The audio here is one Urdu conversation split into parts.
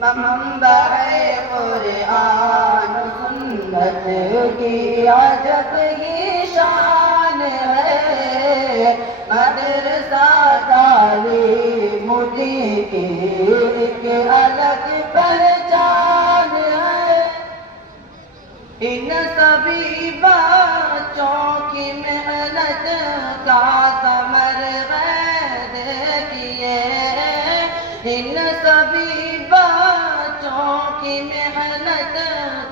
منبع قرآن سنت کی عجب ہی شان ہے، مدرسہ تعلیم دین کی ایک الگ پہچان ہے۔ ان سبھی بچوں کی محنت کا ثمر غیر دیکھیے، ان سبھی بچوں کی محنت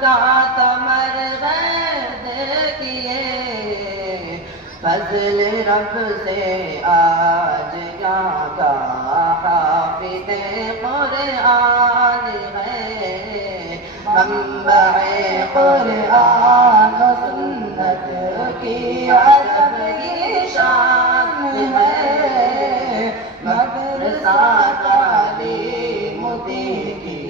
کا ثمر غیر دیکھیے، فضل رب سے آج یہاں کا حافظ قرآن ہے، منبع قرآن و سنت کی عجب ہی شان ہے، مدرسہ تعلیم دین کی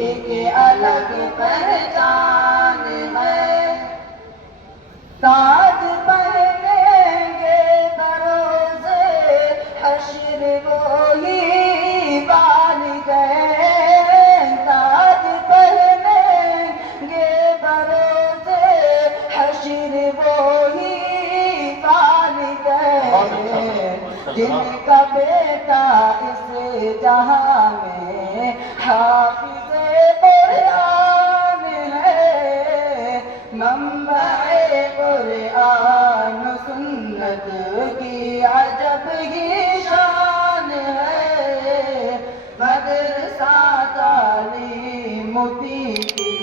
ایک الگ پہچان ہے۔ تاج پہنیں گے بروز حشر وہی والدین، تاج پہنیں گے بروز حشر وہی والدین، جن کا بیٹا اس جہاں میں حافظ قرآن ہے، منبع قرآن سنت کی عجب ہی شان ہے، مدرسہ تعلیم دین کی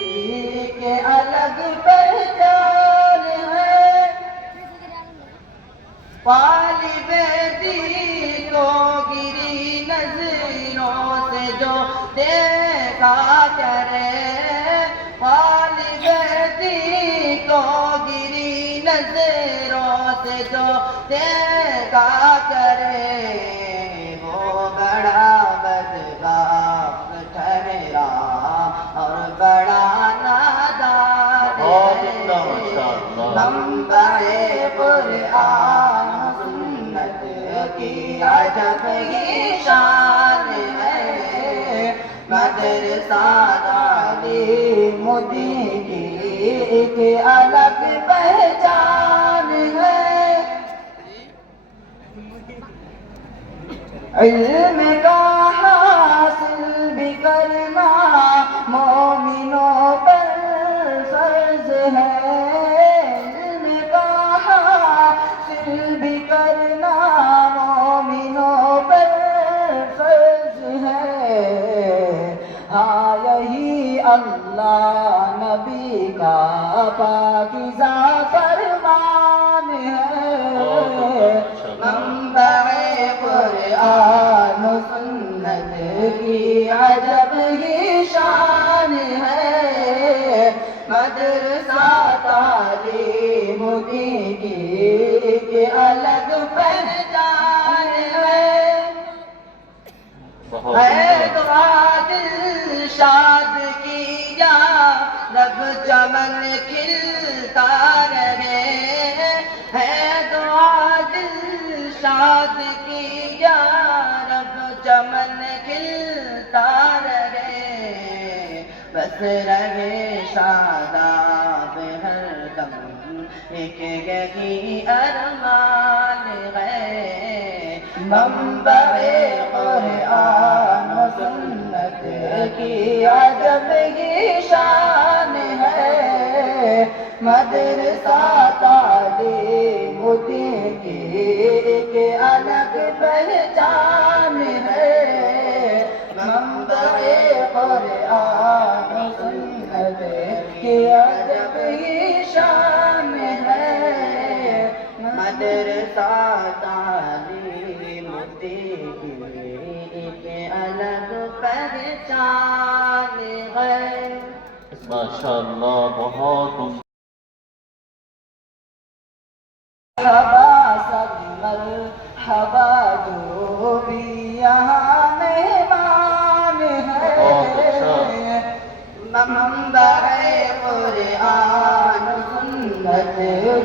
کے الگ پہچان ہے۔ طالب دین کو گری نظروں سے جو دیکھا کرے، طالب دین کو گری نظروں سے جو دیکھا کرے، وہ بڑا بدبخت ٹھہرا اور بڑا نادان ہے، منبع قرآن سنت کی عجب ہی شان ہے، مدرسہ تعلیم دین کی ایک الگ پہچان ہے۔ علم کا حاصل بھی کرنا مومنوں پر فرض ہے، علم کا حاصل بھی کرنا مومنوں پر فرض ہے، ہاں یہی اللہ نبی کا پاکیزہ فرمان ہے، منبع قرآن سنت کی عجب ہی شان ہے، مدرسہ تعلیم دین کی ایک الگ پہچان ہے۔ ہے دعا دل شاد کی یا رب چمن کھلتا رہے، ہے دعا دل شاد کی یا رب چمن کھلتا رہے، بس رہے شاداب ہر دم ایک یہی ارمان ہے، منبع قرآن و سنت کی عجب ہی شان ہے، مدرسہ تعلیم دین کی ایک الگ پہچان ہے، منبع قرآن و سنت کی عجب ہی شان ہے، مدرسہ تعلیم دین کی ایک الگ پہچان ہے۔ ماشاءاللہ، بہت مرحبا سب مرحبا جو بھی یہاں مہمان ہے، منبع قرآن سنت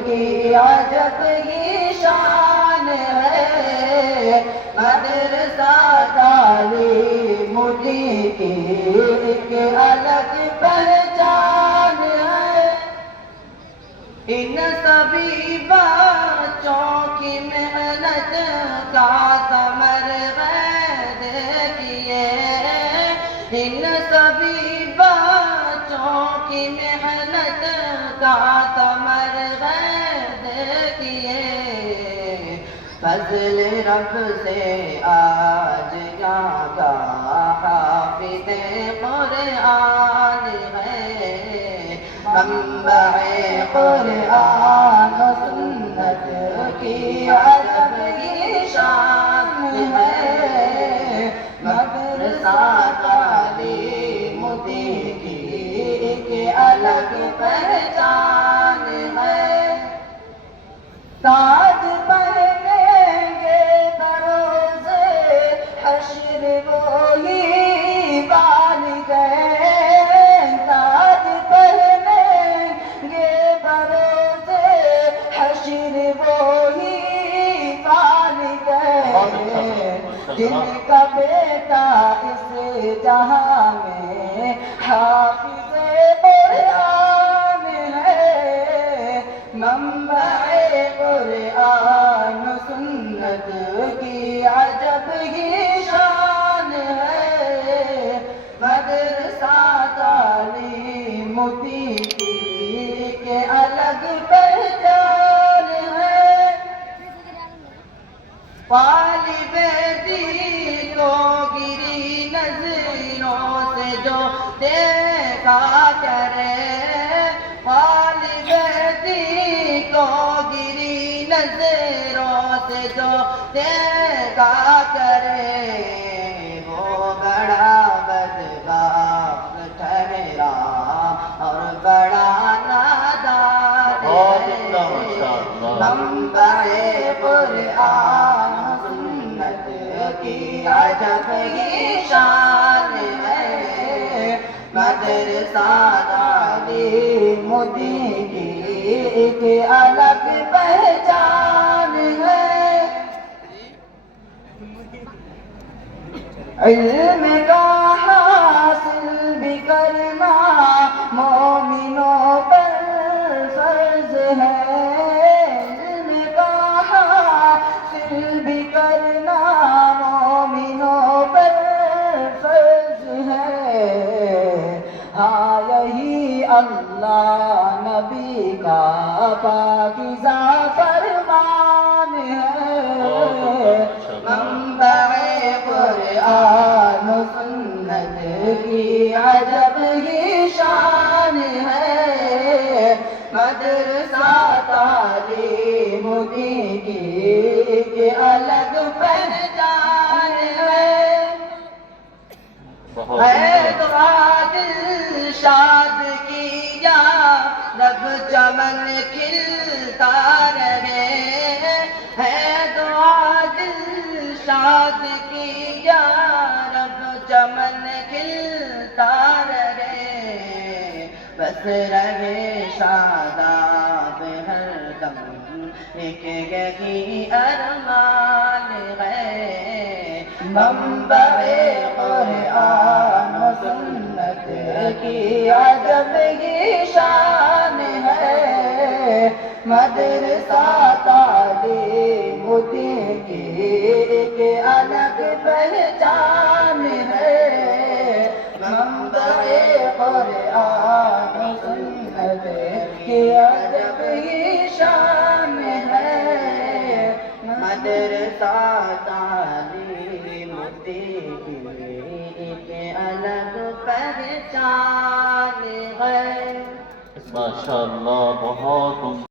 کی عجب ہی شان ہے، مدرسہ تعلیم دین کی بچوں کی محنت کا ثمر غیر دیکھیے، ان سبھی بچوں کی محنت کا ثمر غیر دیکھیے، فضل رب سے آج یہاں کا حافظ قرآن ہے، منبع قرآن و سنت کی عجب ہی شان ہے، مدرسہ تعلیم دین کی ایک الگ پہچان ہے، تاج پہنیں گے بروز حشر وہی بالغ، تاج پہنیں گے بروز حشر وہی بالغ، جن کا بیٹا اس جہاں میں حافظ قرآن ہے، منبع قرآن و سنت کی عجب ہی شان ہے، مدرسہ تعلیم دین کی کے الگ پہچان ہے، طالب دین کو گری نظروں سے جو دیکھا کرے، طالب دین کو گری نظروں سے جو دیکھا کرے، وہ بڑا بدبخت ٹھہرا اور بڑا نادان ہے، منبع قرآن و سنت کی عجب ہی شان ہے، مدرسہ تعلیم دین کی ایک الگ پہچان ہے، علم کا حاصل بھی کرنا مومنوں پر فرض ہے، علم کا حاصل بھی کرنا مومنوں پر فرض ہے، ہاں یہی اللہ نبی کا پاکیزہ فرمان ہے، منبع قرآن و سنت کی عجب ہی شان ہے، مدرسہ تعلیم دین کی ایک الگ پہچان ہے، دعا دل شاد کی یا رب چمن کھلتا رہے، ہے دعا دل شاد کی یا رب چمن کھلتا رہے، بس رہے شاداب ہر دم ایک یہی ارمان ہے، منبع قرآن و سنت کی عجب ہی شان ہے، مدرسہ تعلیم دین کی ایک الگ پہچان ہے، منبع قرآن و سنت کی عجب ہی شان ہے، مدرسہ تعلیم دین کی ایک الگ پہچان ہے۔ ماشاءاللہ، بہت